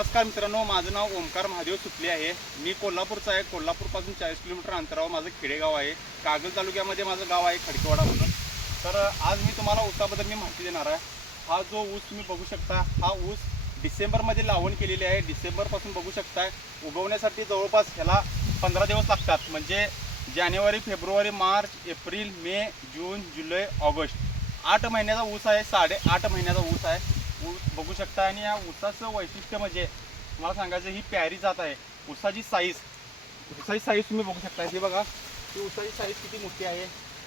नमस्कार मित्रांनो, माझं नाव ओमकार महादेव सुपले आहे। मी कोल्हापूरचा आहे। कोल्हापूरपासून 40 किलोमीटर अंतरावर माझं खेडेगाव आहे। कागल तालुक्यामध्ये माझं गाव आहे खडकेवाडा म्हणून। तर आज मी तुम्हाला ऊसाबद्दल माहिती देणार आहे। हा जो ऊस तुम्ही बघू शकता, हा ऊस डिसेंबरमध्ये लावण केलेली आहे। डिसेंबरपासून बघू शकताय उगवण्यासाठी जवळपास ह्याला 15 दिवस लागतात। म्हणजे जानेवारी, फेब्रुवारी, मार्च, एप्रिल, मे, जून, जुलै, ऑगस्ट 8 महिन्याचा ऊस आहे। 8.5 महिन्याचा ऊस आहे। ऊस बघू शकता। आणि या ऊसाचं वैशिष्ट्य म्हणजे मला सांगायचं, ही प्यारी जात आहे। ऊसाची साईज तुम्ही बघू शकता। हे बघा, ही ऊसाची साईज किती मोठी आहे।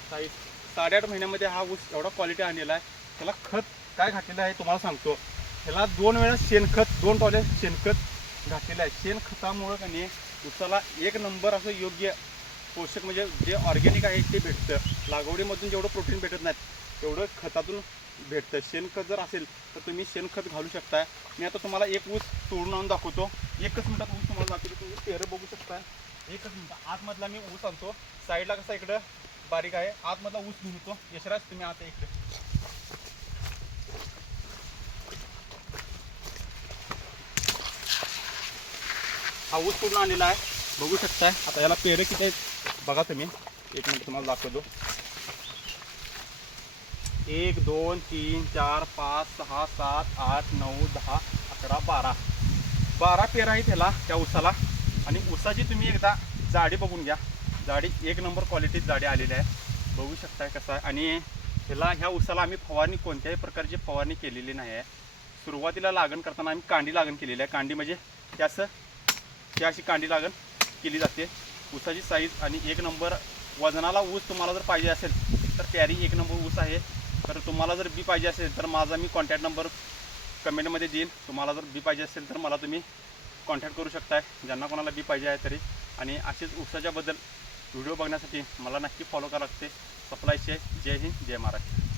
साईज 8.5 महिन्यामध्ये हा ऊस एवढा क्वालिटी आणलेला आहे। त्याला खत काय घातलेलं आहे तुम्हाला सांगतो। ह्याला 2 वेळा शेणखत, 2 टोले शेणखत घातलेलं आहे। शेणखतामुळं का नाही ऊसाला एक नंबर असं योग्य पोषक म्हणजे जे ऑर्गॅनिक आहे ते भेटतं। लागवडीमधून जेवढं प्रोटीन भेटत नाही तेवढं खतातून भेटतं। शेणखत जर असेल तर तुम्ही शेणखत घालू शकता। मी आता तुम्हाला एक ऊस तोडून आणून दाखवतो। एकच मिनिटात ऊस तुम्हाला दाखवतो। तुम्ही पेरं बघू शकता। एकच मिनिट आतमधला मी ऊस आणतो। साईडला कसा इकडं बारीक आहे, आतमधला ऊस घेऊन येतो। यशराज तुम्ही आता इकडे हा ऊस तोडून आणलेला आहे, बघू शकताय। आता याला पेरं किती आहेत बघा तुम्ही। एक मिनिट तुम्हाला दाखवतो। 1 2 3 4 5 6 7 8 9 10 11 12 पेरा आहे त्याला, त्या ऊसाला। आणि ऊसाची तुम्ही एकदा जाडी बघून घ्या। जाडी एक नंबर क्वालिटीत जाडी आलेली आहे, बघू शकताय कसं आहे। आणि ह्या ऊसाला आम्ही फवारणी कोणत्याही प्रकारची फवारणी केलेली नाही आहे। सुरुवातीला लागण करताना आम्ही कांडी लागण केलेली आहे। कांडी म्हणजे ही अशी कांडी लागण केली जाते। ऊसाची साईज आणि एक नंबर वजनाला ऊस तुम्हाला जर पाहिजे असेल तर प्यारी एक नंबर ऊस आहे। तर तुम्हाला जर बी पाहिजे असेल तर माझा मी कॉन्टॅक्ट नंबर कमेंटमध्ये देईन। तुम्हाला जर बी पाहिजे असेल तर मला तुम्ही कॉन्टॅक्ट करू शकताय, ज्यांना कोणाला बी पाहिजे आहे तरी। आणि असेच ऊसाच्याबद्दल व्हिडिओ बघण्यासाठी मला नक्की फॉलो करावं लागते। सप्लायचे जय हिंद, जय महाराष्ट्र।